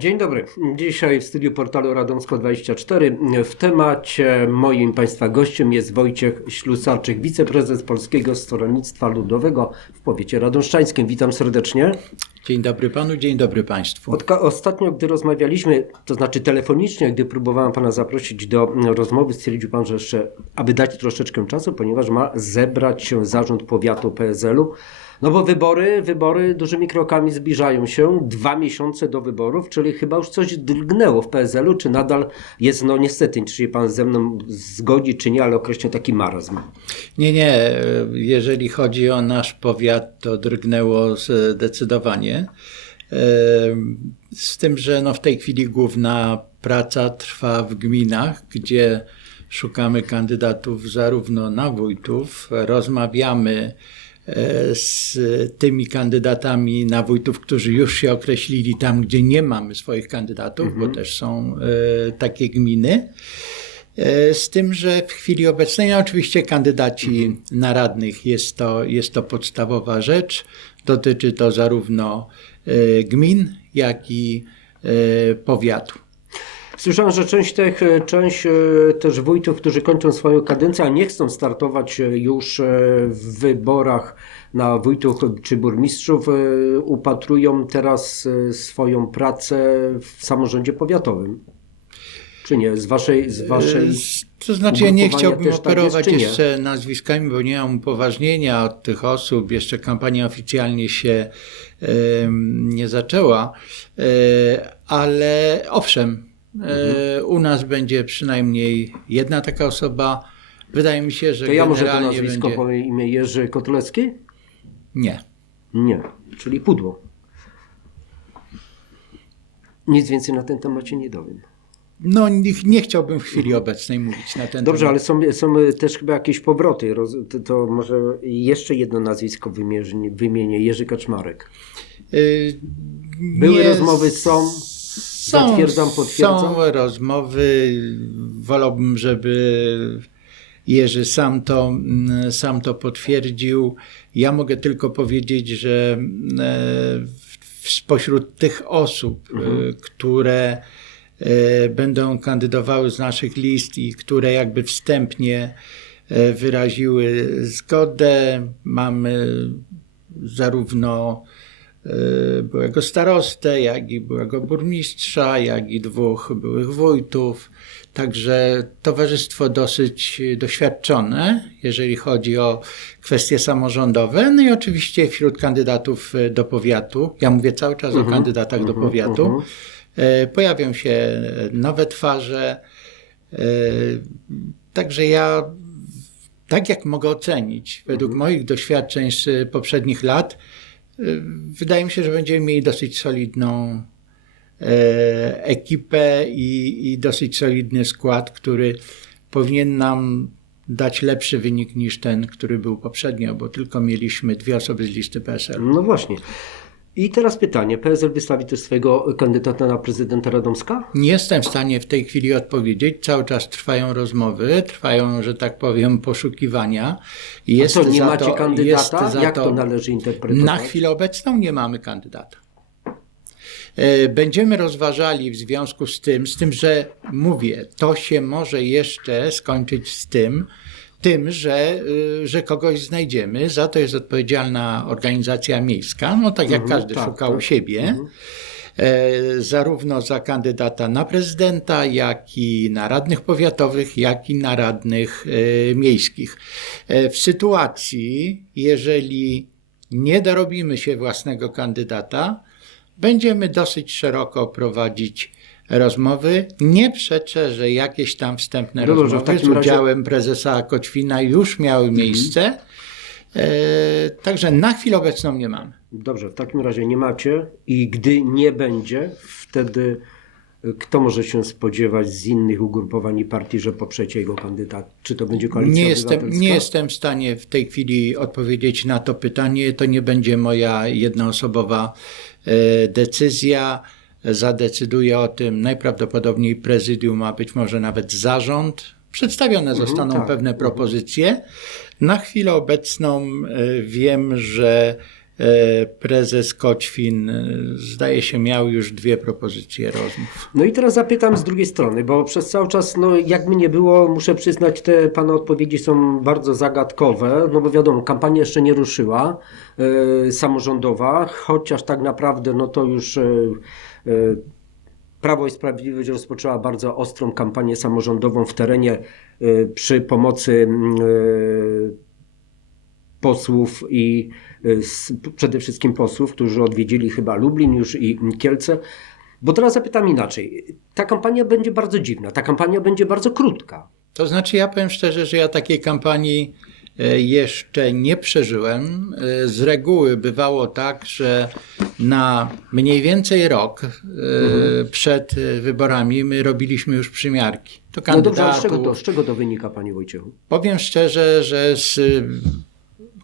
Dzień dobry. Dzisiaj w studiu portalu Radomsko24 w temacie moim Państwa gościem jest Wojciech Ślusarczyk, wiceprezes Polskiego Stronnictwa Ludowego w powiecie radomszczańskim. Witam serdecznie. Dzień dobry panu, dzień dobry państwu. Ostatnio, gdy rozmawialiśmy, to znaczy telefonicznie, gdy próbowałem pana zaprosić do rozmowy, stwierdził pan, że jeszcze, aby dać troszeczkę czasu, ponieważ ma zebrać się zarząd powiatu PSL-u. No bo wybory, wybory dużymi krokami zbliżają się. Dwa miesiące do wyborów, czyli chyba już coś drgnęło w PSL-u, czy nadal jest, no niestety, czy się pan ze mną zgodzi, czy nie, ale określnie taki marazm. Nie, nie, jeżeli chodzi o nasz powiat, to drgnęło zdecydowanie. Z tym, że no w tej chwili główna praca trwa w gminach, gdzie szukamy kandydatów zarówno na wójtów, rozmawiamy z tymi kandydatami na wójtów, którzy już się określili tam, gdzie nie mamy swoich kandydatów, mhm. bo też są e, takie gminy. E, z tym, że w chwili obecnej, no oczywiście kandydaci mhm. na radnych jest to, jest to podstawowa rzecz. Dotyczy to zarówno e, gmin, jak i powiatu. Słyszałem, że część, tych, część też wójtów, którzy kończą swoją kadencję, a nie chcą startować już w wyborach na wójtów czy burmistrzów, upatrują teraz swoją pracę w samorządzie powiatowym. Czy nie? Z waszej. Z waszej to znaczy, ja nie chciałbym operować tak jest, jeszcze nazwiskami, bo nie mam upoważnienia od tych osób. Jeszcze kampania oficjalnie się y, nie zaczęła, y, ale owszem, Mhm. U nas będzie przynajmniej jedna taka osoba. Wydaje mi się, że To ja może to nazwisko będzie... powiem imię Jerzy Kotlecki? Nie. Nie, czyli pudło. Nic więcej na ten temat nie dowiem. No, nie, nie chciałbym w chwili obecnej mówić na ten Dobrze, temat. ale są, są też chyba jakieś powroty. Roz, to, to może jeszcze jedno nazwisko wymienię, wymienię Jerzy Kaczmarek. Yy, Były nie, rozmowy, są. Są, Zatwierdzam, potwierdzam. Są rozmowy. Wolałbym, żeby Jerzy sam to, mm, sam to potwierdził. Ja mogę tylko powiedzieć, że e, spośród tych osób, e, mhm. które e, będą kandydowały z naszych list i które jakby wstępnie wyraziły zgodę, mamy zarówno byłego starostę, jak i byłego burmistrza, jak i dwóch byłych wójtów. Także towarzystwo dosyć doświadczone, jeżeli chodzi o kwestie samorządowe. No i oczywiście wśród kandydatów do powiatu, ja mówię cały czas uh -huh, o mhm. kandydatach uh -huh, do mhm, powiatu, uh -huh. pojawią się nowe twarze. E, także ja, tak jak mogę ocenić, według mhm. moich doświadczeń z poprzednich lat, Wydaje mi się, że będziemy mieli dosyć solidną e, ekipę i, i dosyć solidny skład, który powinien nam dać lepszy wynik niż ten, który był poprzednio, bo tylko mieliśmy dwie osoby z listy PSL. No właśnie. I teraz pytanie. PSL wystawi też swojego kandydata na prezydenta Radomska? Nie jestem w stanie w tej chwili odpowiedzieć. Cały czas trwają rozmowy, trwają, że tak powiem, poszukiwania. Jest A co, nie macie to, kandydata? Jak to, to należy interpretować? Na chwilę obecną nie mamy kandydata. E, będziemy rozważali w związku z tym, z tym, że mówię, to się może jeszcze skończyć z tym, tym, że, y, że kogoś znajdziemy. Za to jest odpowiedzialna organizacja miejska, no tak jak mhm, każdy tak, szukał tak. siebie. Mhm. E, zarówno za kandydata na prezydenta, jak i na radnych powiatowych, jak i na radnych e, miejskich. E, w sytuacji, jeżeli nie dorobimy się własnego kandydata, będziemy dosyć szeroko prowadzić rozmowy. Nie przeczę, że jakieś tam wstępne no rozmowy z udziałem razie... prezesa Koćwina już miały mhm. miejsce. E, także na chwilę obecną nie mamy. Dobrze, w takim razie nie macie i gdy nie będzie, wtedy kto może się spodziewać z innych ugrupowań i partii, że poprzecie jego kandydat? Czy to będzie koalicja nie jestem, nie jestem w stanie w tej chwili odpowiedzieć na to pytanie. To nie będzie moja jednoosobowa e, decyzja zadecyduje o tym najprawdopodobniej prezydium, a być może nawet zarząd. Przedstawione mhm, zostaną tak. pewne propozycje. Na chwilę obecną e, wiem, że e, prezes Koćwin, e, zdaje się, miał już dwie propozycje rozmów. No i teraz zapytam z drugiej strony, bo przez cały czas, no jakby nie było, muszę przyznać, te Pana odpowiedzi są bardzo zagadkowe, no bo wiadomo, kampania jeszcze nie ruszyła, e, samorządowa, chociaż tak naprawdę, no to już e, Prawo i Sprawiedliwość rozpoczęła bardzo ostrą kampanię samorządową w terenie e, przy pomocy mm, e, posłów i przede wszystkim posłów, którzy odwiedzili chyba Lublin już i Kielce. Bo teraz zapytam inaczej. Ta kampania będzie bardzo dziwna, ta kampania będzie bardzo krótka. To znaczy, ja powiem szczerze, że ja takiej kampanii e, jeszcze nie przeżyłem. E, Z reguły bywało tak, że na mniej więcej rok e, przed e, wyborami my robiliśmy już przymiarki. To No dobrze, z czego to, z czego to wynika, Panie Wojciechu? Powiem szczerze, że z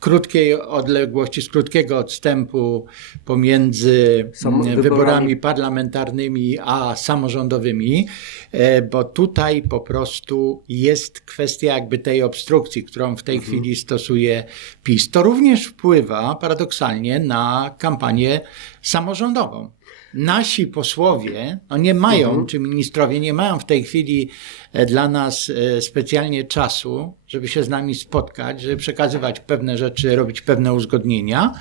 krótkiej odległości, z krótkiego odstępu pomiędzy mm, wyborami. wyborami parlamentarnymi a samorządowymi, e, bo tutaj po prostu jest kwestia jakby tej obstrukcji, którą w tej Mhm. chwili stosuje PiS. To również wpływa paradoksalnie na kampanię samorządową. Nasi posłowie no nie mają, Mhm. czy ministrowie nie mają w tej chwili e, dla nas e, specjalnie czasu, żeby się z nami spotkać, żeby przekazywać pewne rzeczy, robić pewne uzgodnienia,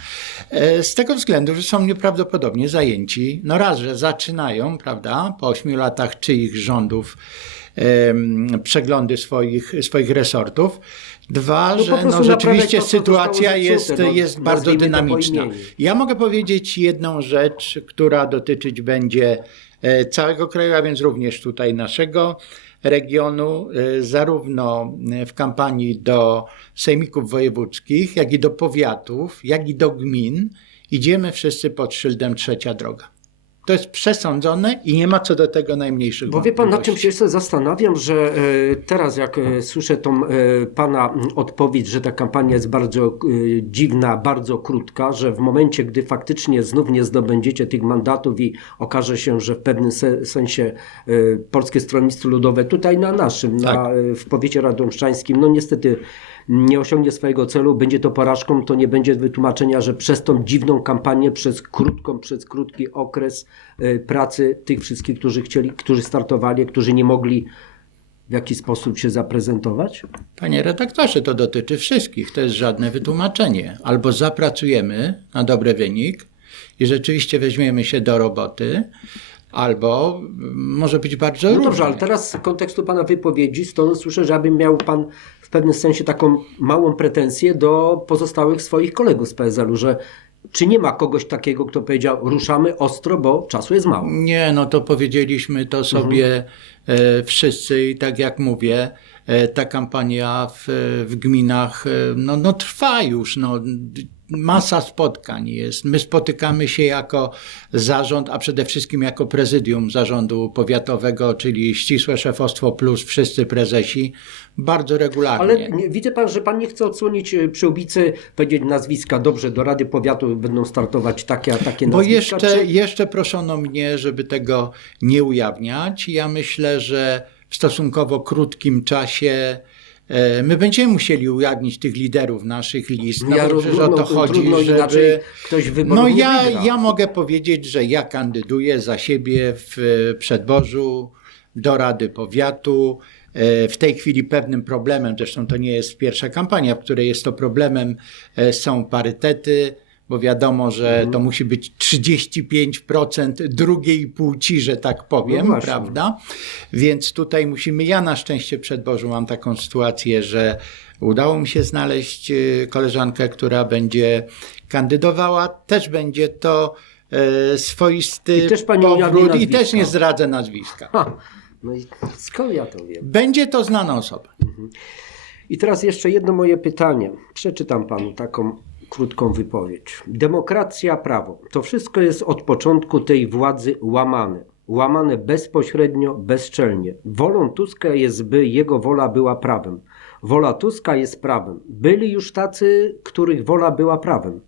e, z tego względu, że są nieprawdopodobnie zajęci. No raz, że zaczynają, prawda, po ośmiu latach czyich rządów przeglądy swoich, swoich resortów. Dwa, No że no, rzeczywiście to, sytuacja jest, no, jest bardzo dynamiczna. Ja mogę powiedzieć jedną rzecz, która dotyczyć będzie e, całego kraju, a więc również tutaj naszego regionu, e, zarówno w kampanii do sejmików wojewódzkich, jak i do powiatów, jak i do gmin. Idziemy wszyscy pod szyldem trzecia droga. To jest przesądzone i nie ma co do tego najmniejszych Bo wie pan, nad czym się jeszcze zastanawiam, że e, teraz jak e, słyszę tą e, pana odpowiedź, że ta kampania jest bardzo dziwna, bardzo krótka, że w momencie, gdy faktycznie znów nie zdobędziecie tych mandatów i okaże się, że w pewnym se, sensie Polskie Stronnictwo Ludowe tutaj na naszym, na, Tak. e, w powiecie radomszczańskim, no niestety nie osiągnie swojego celu, będzie to porażką, to nie będzie wytłumaczenia, że przez tą dziwną kampanię, przez krótką, przez krótki okres e, pracy tych wszystkich, którzy chcieli, którzy startowali, którzy nie mogli w jakiś sposób się zaprezentować? Panie redaktorze, to dotyczy wszystkich. To jest żadne wytłumaczenie. Albo zapracujemy na dobry wynik i rzeczywiście weźmiemy się do roboty, albo może być bardzo No dobrze, ale teraz z kontekstu Pana wypowiedzi, stąd słyszę, że aby miał Pan w pewnym sensie taką małą pretensję do pozostałych swoich kolegów z PSL-u, że czy nie ma kogoś takiego, kto powiedział ruszamy ostro, bo czasu jest mało. Nie, no to powiedzieliśmy to sobie e, wszyscy i tak jak mówię, e, ta kampania w, w gminach e, no, no trwa już. No, masa spotkań jest. My spotykamy się jako zarząd, a przede wszystkim jako prezydium zarządu powiatowego, czyli ścisłe szefostwo plus wszyscy prezesi, bardzo regularnie. Ale widzę Pan, że Pan nie chce odsłonić e, przyłbicy, powiedzieć nazwiska. Dobrze, do Rady Powiatu będą startować takie, a takie Bo nazwiska. jeszcze, czy... jeszcze proszono mnie, żeby tego nie ujawniać. Ja myślę, że w stosunkowo krótkim czasie my będziemy musieli ujawnić tych liderów naszych list. No Ja bo przecież o to chodzi, żeby... ktoś No ja, ja mogę powiedzieć, że ja kandyduję za siebie w e, Przedborzu do Rady Powiatu. E, W tej chwili pewnym problemem, zresztą to nie jest pierwsza kampania, w której jest to problemem, e, są parytety, bo wiadomo, że Mhm. to musi być 35% drugiej płci, że tak No powiem, właśnie. prawda? Więc tutaj musimy, ja na szczęście w Przedborzu mam taką sytuację, że udało mi się znaleźć e, koleżankę, która będzie kandydowała. Też będzie to e, swoisty I też pani powrót i też nie zdradzę nazwiska. Ha, no i skąd ja to wiem? Będzie to znana osoba. I teraz jeszcze jedno moje pytanie. Przeczytam panu taką krótką wypowiedź. Demokracja, prawo. To wszystko jest od początku tej władzy łamane. Łamane bezpośrednio, bezczelnie. Wolą Tuska jest, by jego wola była prawem. Wola Tuska jest prawem. Byli już tacy, których wola była prawem.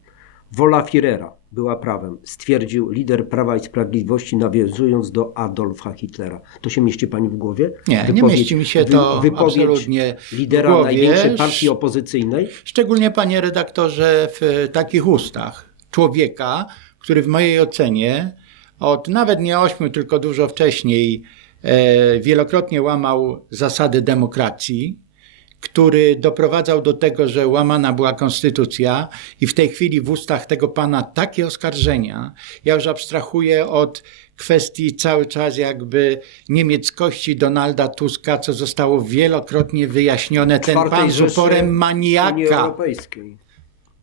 Wola Führera była prawem, stwierdził lider Prawa i Sprawiedliwości, nawiązując do Adolfa Hitlera. To się mieści pani w głowie? Nie, nie mieści mi się to absolutnie w lidera głowie. największej partii opozycyjnej. Szczególnie, panie redaktorze, w takich ustach, człowieka, który w mojej ocenie od nawet nie ośmiu, tylko dużo wcześniej e, wielokrotnie łamał zasady demokracji, który doprowadzał do tego, że łamana była konstytucja i w tej chwili w ustach tego pana takie oskarżenia. Ja już abstrahuję od kwestii cały czas jakby niemieckości Donalda Tuska, co zostało wielokrotnie wyjaśnione. Ten pan z uporem Unii maniaka.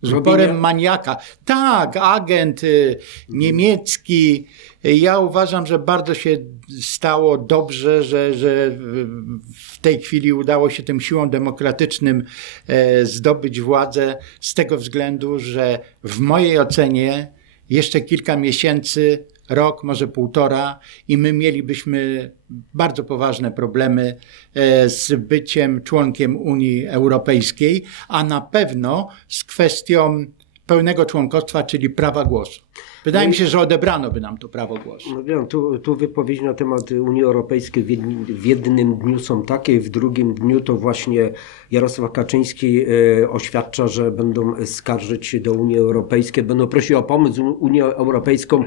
Z uporem maniaka. Tak, agent y, niemiecki. Ja uważam, że bardzo się stało dobrze, że, że w- w tej chwili udało się tym siłom demokratycznym e, zdobyć władzę z tego względu, że w mojej ocenie jeszcze kilka miesięcy, rok, może półtora i my mielibyśmy bardzo poważne problemy e, z byciem członkiem Unii Europejskiej, a na pewno z kwestią pełnego członkostwa, czyli prawa głosu. Wydaje mi się, że odebrano by nam to prawo głosu. No wiem, tu, tu wypowiedzi na temat Unii Europejskiej w jednym, w jednym dniu są takie, w drugim dniu to właśnie Jarosław Kaczyński e, oświadcza, że będą skarżyć się do Unii Europejskiej, będą prosić o pomoc Unię Europejską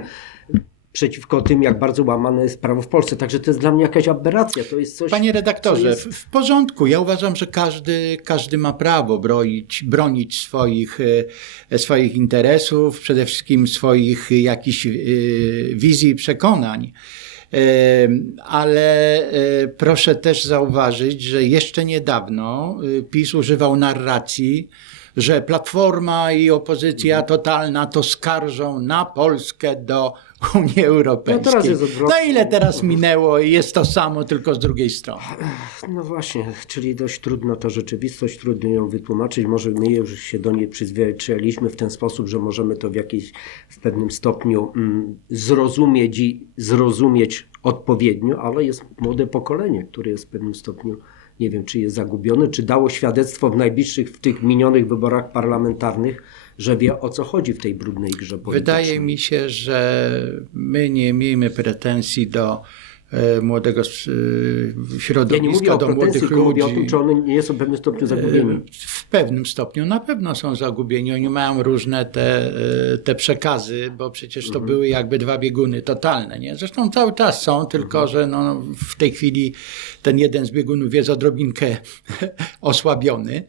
przeciwko tym, jak bardzo łamane jest prawo w Polsce. Także to jest dla mnie jakaś aberracja. To jest coś. Panie redaktorze, jest- w, porządku. Ja uważam, że każdy, każdy ma prawo bronić, bronić swoich, e, swoich interesów, przede wszystkim swoich jakichś e, wizji i przekonań. E, Ale proszę też zauważyć, że jeszcze niedawno PiS używał narracji, że Platforma i opozycja totalna to skarżą na Polskę do Unii Europejskiej. No jest odwrotnie. No ile teraz minęło i jest to samo, tylko z drugiej strony. No właśnie, czyli dość trudna ta rzeczywistość, trudno ją wytłumaczyć. Może my już się do niej przyzwyczailiśmy w ten sposób, że możemy to w jakiś, w pewnym stopniu mm, zrozumieć i zrozumieć odpowiednio, ale jest młode pokolenie, które jest w pewnym stopniu, nie wiem, czy jest zagubione, czy dało świadectwo w najbliższych, w tych minionych wyborach parlamentarnych, że wie o co chodzi w tej brudnej grze politycznej. Wydaje mi się, że my nie miejmy pretensji do e, młodego s- e, Ja środowiska, nie mówię o do młodych tylko mówię o ludzi. tym, czy one nie są w pewnym stopniu zagubieni. W pewnym stopniu na pewno są zagubieni. Oni mają różne te, e, te przekazy, bo przecież to były jakby dwa bieguny totalne. Nie? Zresztą cały czas są, tylko że no, w tej chwili ten jeden z biegunów jest odrobinkę osłabiony.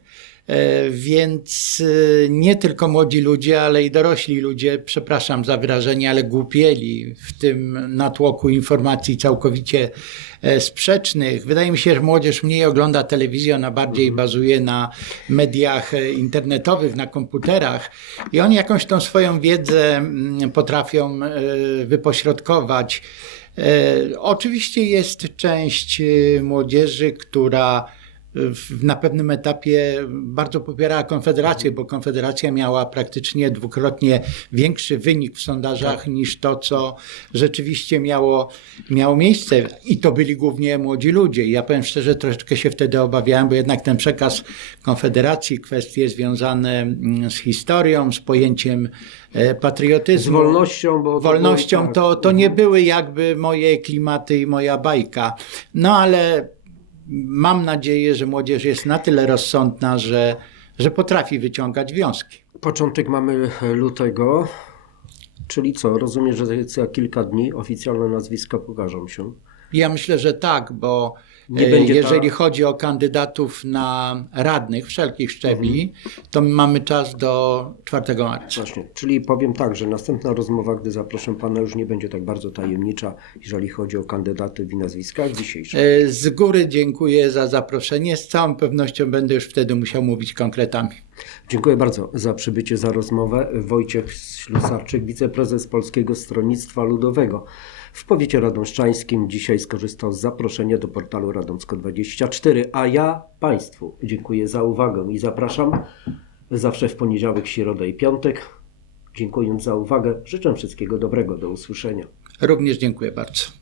E, Więc e, nie tylko młodzi ludzie, ale i dorośli ludzie, przepraszam za wyrażenie, ale głupieli w tym natłoku informacji całkowicie e, sprzecznych. Wydaje mi się, że młodzież mniej ogląda telewizję, ona bardziej bazuje na mediach internetowych, na komputerach i oni jakąś tą swoją wiedzę potrafią wypośrodkować. Oczywiście jest część młodzieży, która na pewnym etapie bardzo popierała Konfederację, bo Konfederacja miała praktycznie dwukrotnie większy wynik w sondażach niż to, co rzeczywiście miało, miało miejsce. I to byli głównie młodzi ludzie. Ja powiem szczerze, troszeczkę się wtedy obawiałem, bo jednak ten przekaz Konfederacji, kwestie związane mm, z historią, z pojęciem e, Z patriotyzmu, wolnością, bo... wolnością, tak. to, to nie były jakby moje klimaty i moja bajka. No ale mam nadzieję, że młodzież jest na tyle rozsądna, że, że potrafi wyciągać wnioski. Początek mamy lutego, czyli co? Rozumiem, że za kilka dni oficjalne nazwiska pokażą się. Ja myślę, że tak, bo e, jeżeli ta- chodzi o kandydatów na radnych wszelkich szczebli, to mamy czas do 4 marca. Właśnie, czyli powiem tak, że następna rozmowa, gdy zaproszę pana, już nie będzie tak bardzo tajemnicza, jeżeli chodzi o kandydatów i nazwiska, jak dzisiejsza. E, Z góry dziękuję za zaproszenie. Z całą pewnością będę już wtedy musiał mówić konkretami. Dziękuję bardzo za przybycie, za rozmowę. Wojciech Ślusarczyk, wiceprezes Polskiego Stronnictwa Ludowego. W powiecie radomszczańskim dzisiaj skorzystał z zaproszenia do portalu Radomsko24, a ja Państwu dziękuję za uwagę i zapraszam zawsze w poniedziałek, środę i piątek. Dziękując za uwagę, życzę wszystkiego dobrego. Do usłyszenia. Również dziękuję bardzo.